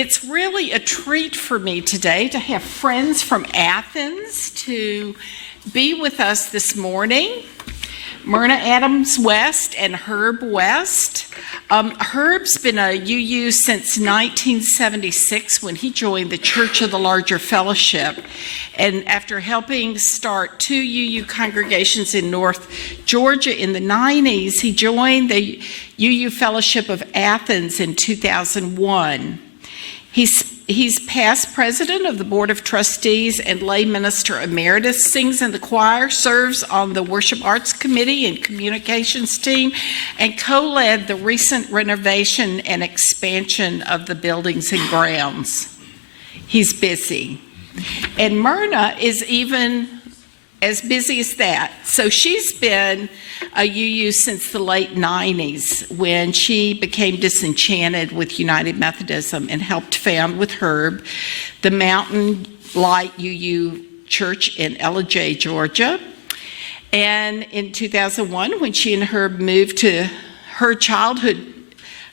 It's really a treat for me today to have friends from Athens to be with us this morning. Myrna Adams West and Herb West. Herb's been a UU since 1976 when he joined the Church of the Larger Fellowship. And after helping start 2 UU congregations in North Georgia in the 90s, he joined the UU Fellowship of Athens in 2001. He's past president of the Board of Trustees and lay minister emeritus, sings in the choir, serves on the Worship Arts Committee and Communications team, and co-led the recent renovation and expansion of the buildings and grounds. He's busy. And Myrna is even as busy as that. So she's been a UU since the late 90s when she became disenchanted with United Methodism and helped found with Herb the Mountain Light UU Church in Ellijay, Georgia. And in 2001, when she and Herb moved to her childhood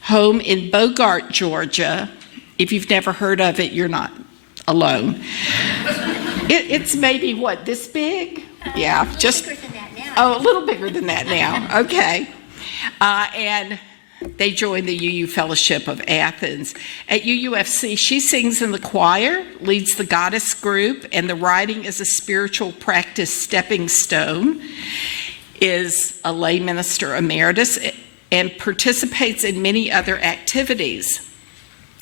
home in Bogart, Georgia, if you've never heard of it, you're not alone. It's maybe, what, this big? Yeah, just bigger than that now. Oh, a little bigger than that now. Okay. And they joined the UU Fellowship of Athens. At UUFC, she sings in the choir, leads the goddess group, and the writing is a spiritual practice stepping stone, is a lay minister emeritus, and participates in many other activities.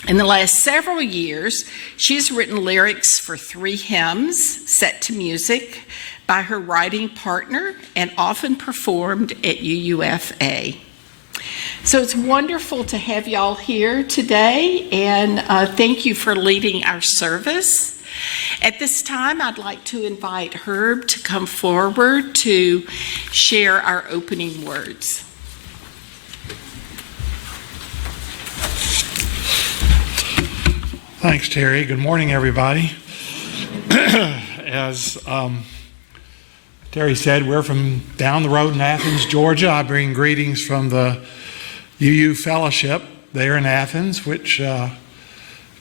In the last several years, she's written lyrics for 3 hymns set to music by her writing partner and often performed at UUFA. So it's wonderful to have y'all here today, and thank you for leading our service. At this time, I'd like to invite Herb to come forward to share our opening words. Thanks, Terry. Good morning, everybody. As Terry said, we're from down the road in Athens, Georgia. I bring greetings from the UU Fellowship there in Athens, which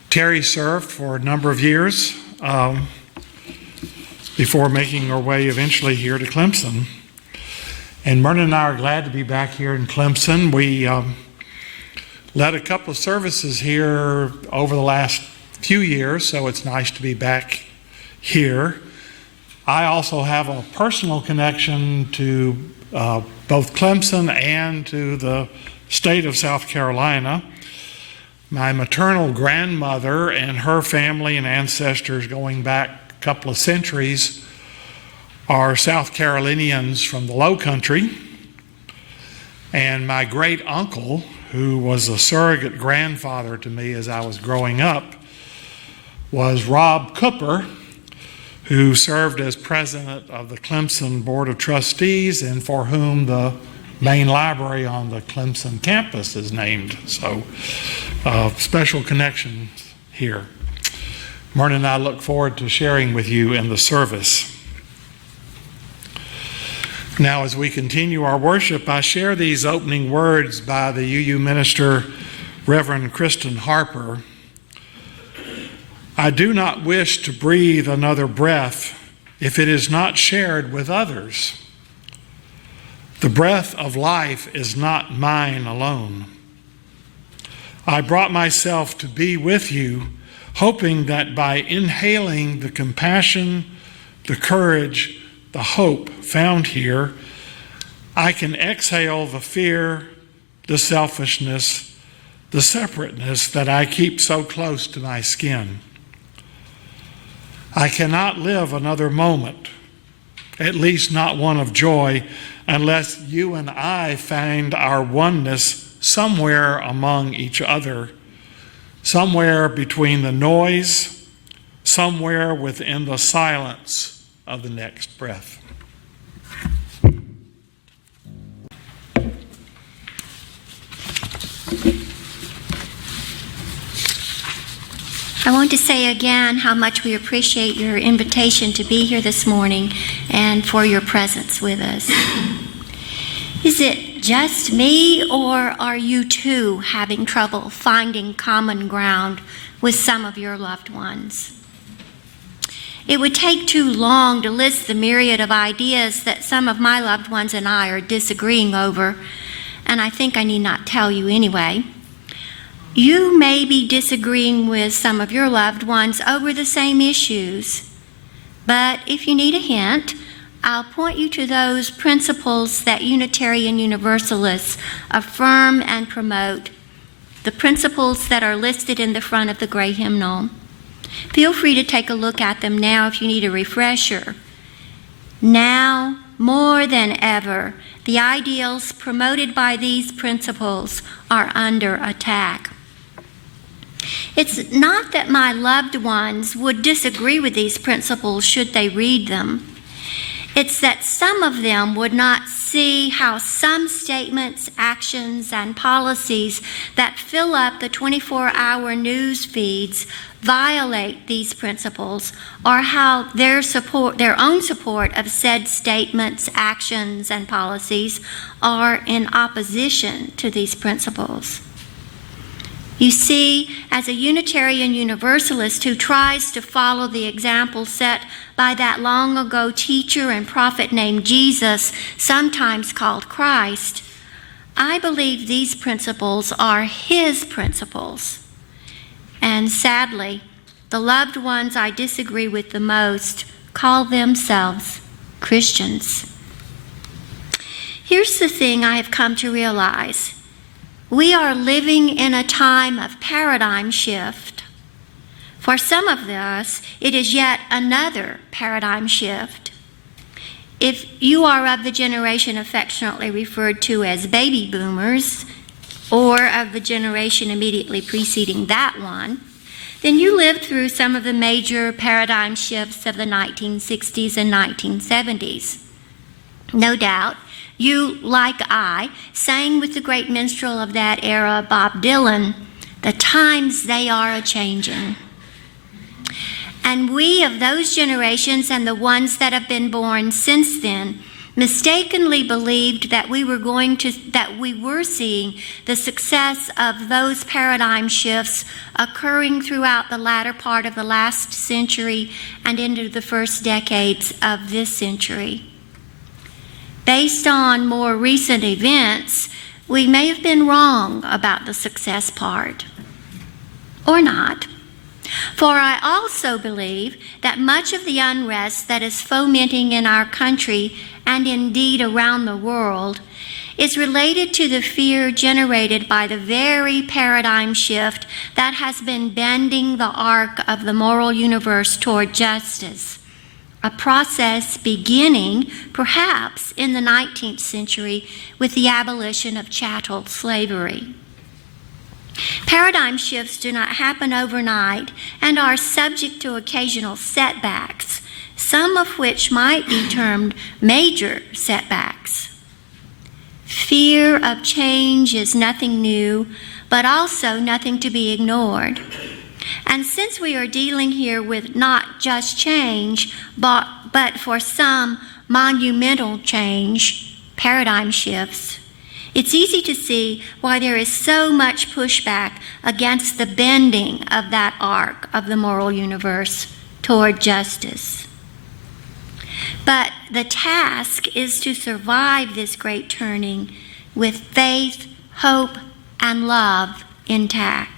Terry served for a number of years before making our way eventually here to Clemson. And Myrna and I are glad to be back here in Clemson. We led a couple of services here over the last few years, so it's nice to be back here. I also have a personal connection to both Clemson and to the state of South Carolina. My maternal grandmother and her family and ancestors going back a couple of centuries are South Carolinians from the Low Country. And my great uncle, who was a surrogate grandfather to me as I was growing up, was Rob Cooper, who served as president of the Clemson Board of Trustees and for whom the main library on the Clemson campus is named. So, special connection here. Myrna and I look forward to sharing with you in the service. Now, as we continue our worship, I share these opening words by the UU minister, Reverend Kristen Harper. I do not wish to breathe another breath if it is not shared with others. The breath of life is not mine alone. I brought myself to be with you, hoping that by inhaling the compassion, the courage, the hope found here, I can exhale the fear, the selfishness, the separateness that I keep so close to my skin. I cannot live another moment, at least not one of joy, unless you and I find our oneness somewhere among each other, somewhere between the noise, somewhere within the silence of the next breath. I want to say again how much we appreciate your invitation to be here this morning and for your presence with us. Is it just me, or are you too having trouble finding common ground with some of your loved ones? It would take too long to list the myriad of ideas that some of my loved ones and I are disagreeing over, and I think I need not tell you anyway. You may be disagreeing with some of your loved ones over the same issues, but if you need a hint, I'll point you to those principles that Unitarian Universalists affirm and promote, the principles that are listed in the front of the gray hymnal. Feel free to take a look at them now if you need a refresher. Now, more than ever, the ideals promoted by these principles are under attack. It's not that my loved ones would disagree with these principles should they read them. It's that some of them would not see how some statements, actions, and policies that fill up the 24-hour news feeds violate these principles, or how their own support of said statements, actions, and policies are in opposition to these principles. You see, as a Unitarian Universalist who tries to follow the example set by that long ago teacher and prophet named Jesus, sometimes called Christ, I believe these principles are his principles. And sadly, the loved ones I disagree with the most call themselves Christians. Here's the thing I have come to realize. We are living in a time of paradigm shift. For some of us, it is yet another paradigm shift. If you are of the generation affectionately referred to as baby boomers, or of the generation immediately preceding that one, then you lived through some of the major paradigm shifts of the 1960s and 1970s. No doubt, you, like I, sang with the great minstrel of that era, Bob Dylan, "The times they are a-changin'." And we of those generations and the ones that have been born since then mistakenly believed that we were seeing the success of those paradigm shifts occurring throughout the latter part of the last century and into the first decades of this century. Based on more recent events, we may have been wrong about the success part, or not. For I also believe that much of the unrest that is fomenting in our country and indeed around the world is related to the fear generated by the very paradigm shift that has been bending the arc of the moral universe toward justice, a process beginning perhaps in the 19th century with the abolition of chattel slavery. Paradigm shifts do not happen overnight and are subject to occasional setbacks, some of which might be termed major setbacks. Fear of change is nothing new, but also nothing to be ignored. And since we are dealing here with not just change, but for some monumental change, paradigm shifts, it's easy to see why there is so much pushback against the bending of that arc of the moral universe toward justice. But the task is to survive this great turning with faith, hope, and love intact.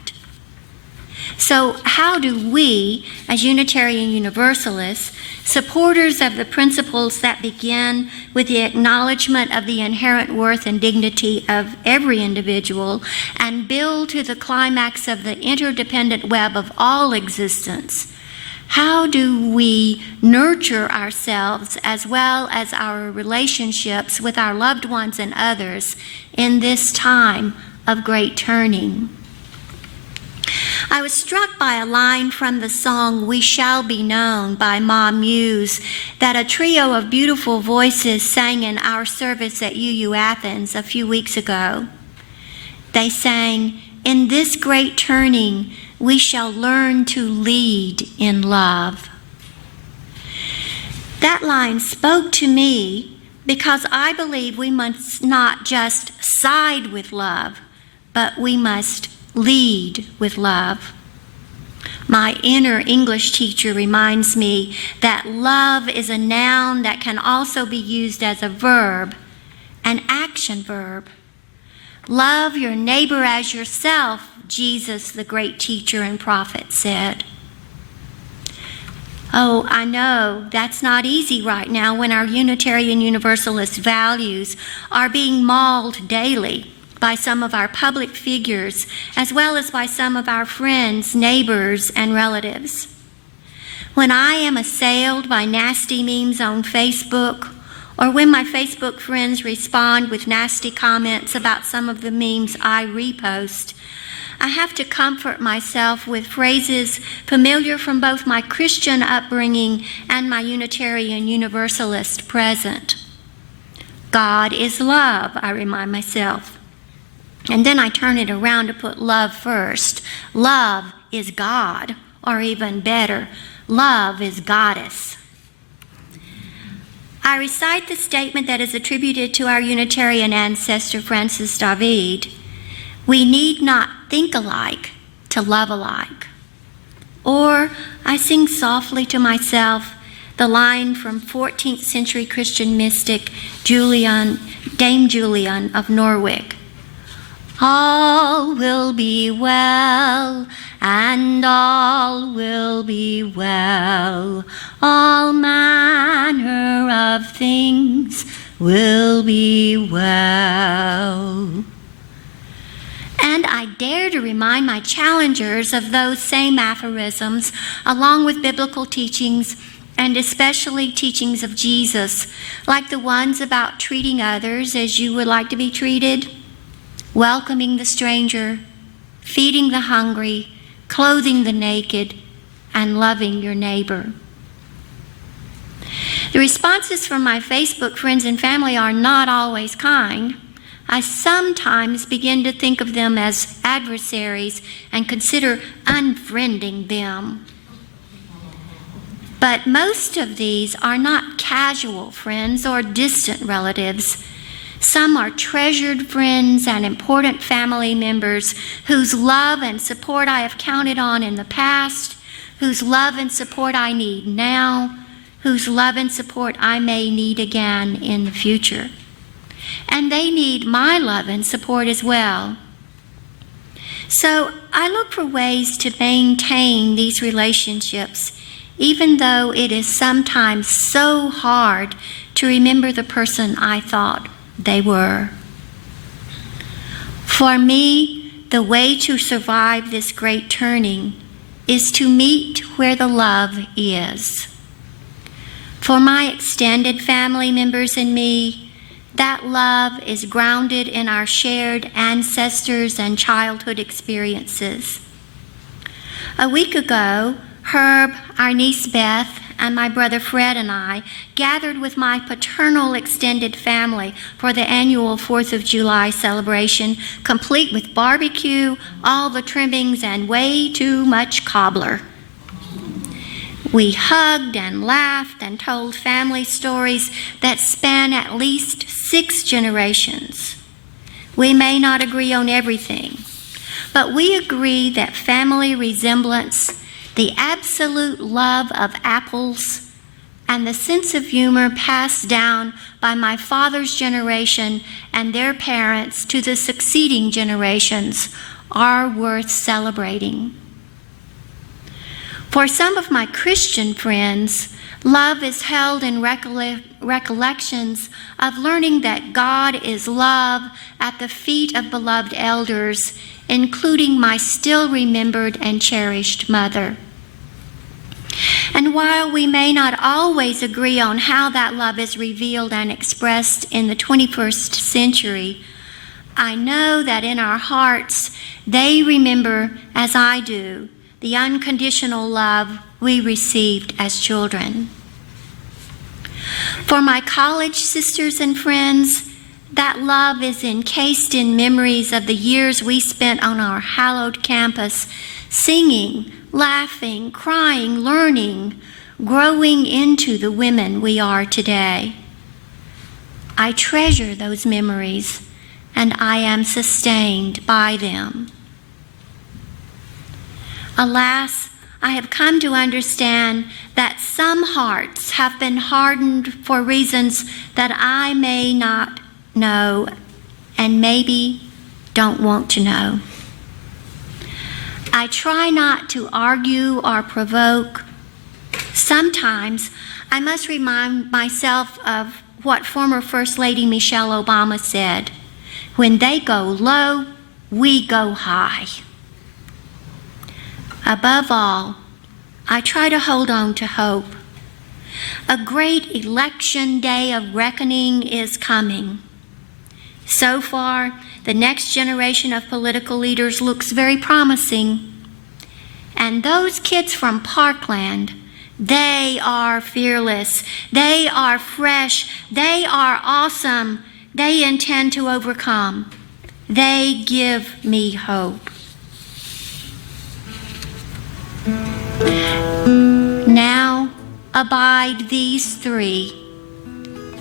So how do we, as Unitarian Universalists, supporters of the principles that begin with the acknowledgement of the inherent worth and dignity of every individual and build to the climax of the interdependent web of all existence, how do we nurture ourselves as well as our relationships with our loved ones and others in this time of great turning? I was struck by a line from the song "We Shall Be Known" by Ma Muse that a trio of beautiful voices sang in our service at UU Athens a few weeks ago. They sang, "In this great turning, we shall learn to lead in love." That line spoke to me because I believe we must not just side with love, but we must lead with love. My inner English teacher reminds me that love is a noun that can also be used as a verb, an action verb. Love your neighbor as yourself, Jesus, the great teacher and prophet, said. Oh, I know that's not easy right now when our Unitarian Universalist values are being mauled daily by some of our public figures, as well as by some of our friends, neighbors, and relatives. When I am assailed by nasty memes on Facebook, or when my Facebook friends respond with nasty comments about some of the memes I repost, I have to comfort myself with phrases familiar from both my Christian upbringing and my Unitarian Universalist present. God is love, I remind myself. And then I turn it around to put love first. Love is God, or even better, love is goddess. I recite the statement that is attributed to our Unitarian ancestor Francis David. We need not think alike to love alike. Or I sing softly to myself the line from 14th century Christian mystic Dame Julian of Norwich. All will be well, and all will be well. All manner of things will be well. And I dare to remind my challengers of those same aphorisms, along with biblical teachings, and especially teachings of Jesus, like the ones about treating others as you would like to be treated, welcoming the stranger, feeding the hungry, clothing the naked, and loving your neighbor. The responses from my Facebook friends and family are not always kind. I sometimes begin to think of them as adversaries and consider unfriending them. But most of these are not casual friends or distant relatives. Some are treasured friends and important family members whose love and support I have counted on in the past, whose love and support I need now, whose love and support I may need again in the future. And they need my love and support as well. So I look for ways to maintain these relationships, even though it is sometimes so hard to remember the person I thought they were. For me, the way to survive this great turning is to meet where the love is. For my extended family members and me, that love is grounded in our shared ancestors and childhood experiences. A week ago, Herb, our niece Beth, and my brother Fred and I gathered with my paternal extended family for the annual 4th of July celebration, complete with barbecue, all the trimmings, and way too much cobbler. We hugged and laughed and told family stories that span at least 6 generations. We may not agree on everything, but we agree that family resemblance, the absolute love of apples, and the sense of humor passed down by my father's generation and their parents to the succeeding generations are worth celebrating. For some of my Christian friends, love is held in recollections of learning that God is love at the feet of beloved elders, including my still remembered and cherished mother. And while we may not always agree on how that love is revealed and expressed in the 21st century, I know that in our hearts they remember, as I do, the unconditional love we received as children. For my college sisters and friends, that love is encased in memories of the years we spent on our hallowed campus, singing, laughing, crying, learning, growing into the women we are today. I treasure those memories, and I am sustained by them. Alas, I have come to understand that some hearts have been hardened for reasons that I may not know and maybe don't want to know. I try not to argue or provoke. Sometimes I must remind myself of what former First Lady Michelle Obama said, "When they go low, we go high." Above all, I try to hold on to hope. A great election day of reckoning is coming. So far, the next generation of political leaders looks very promising. And those kids from Parkland, they are fearless, they are fresh, they are awesome, they intend to overcome. They give me hope. Now abide these three: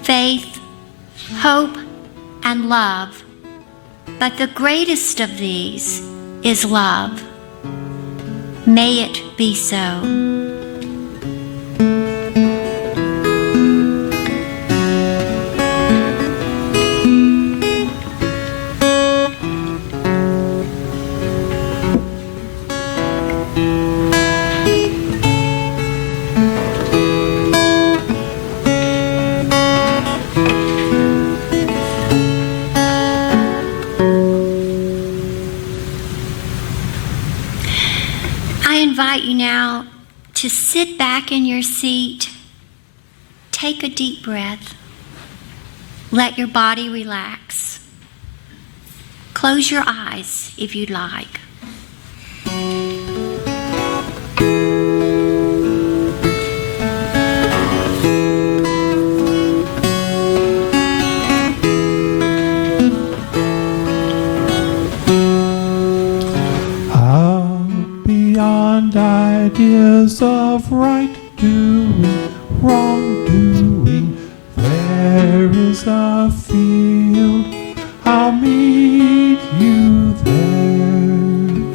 faith, hope, and love. But the greatest of these is love. May it be so. I invite you now to sit back in your seat, take a deep breath, let your body relax. Close your eyes if you'd like. Beyond ideas of right doing, wrong doing, there is a field. I'll meet you there.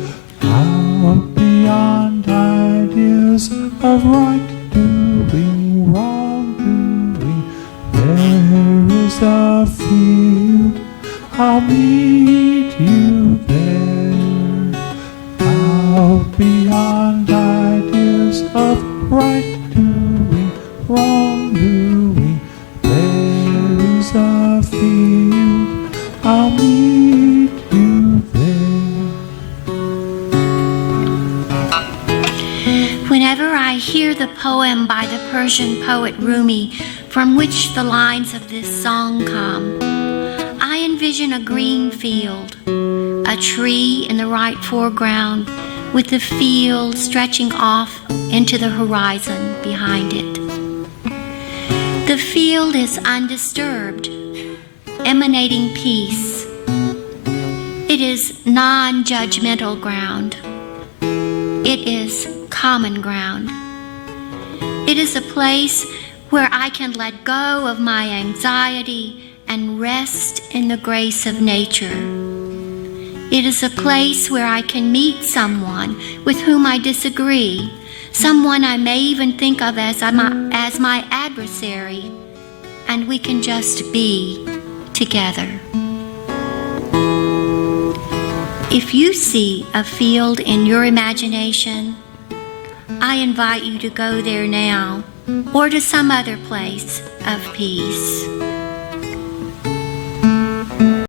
Out beyond ideas of right doing, wrong doing, there is a field. I'll meet you there. Out beyond ideas of right doing, wrong doing, there is a field. I'll meet you there. Whenever I hear the poem by the Persian poet Rumi, from which the lines of this song come, I envision a green field, a tree in the right foreground, with the field stretching off into the horizon behind it. The field is undisturbed, emanating peace. It is non-judgmental ground. It is common ground. It is a place where I can let go of my anxiety and rest in the grace of nature. It is a place where I can meet someone with whom I disagree, someone I may even think of as my adversary, and we can just be together. If you see a field in your imagination, I invite you to go there now or to some other place of peace.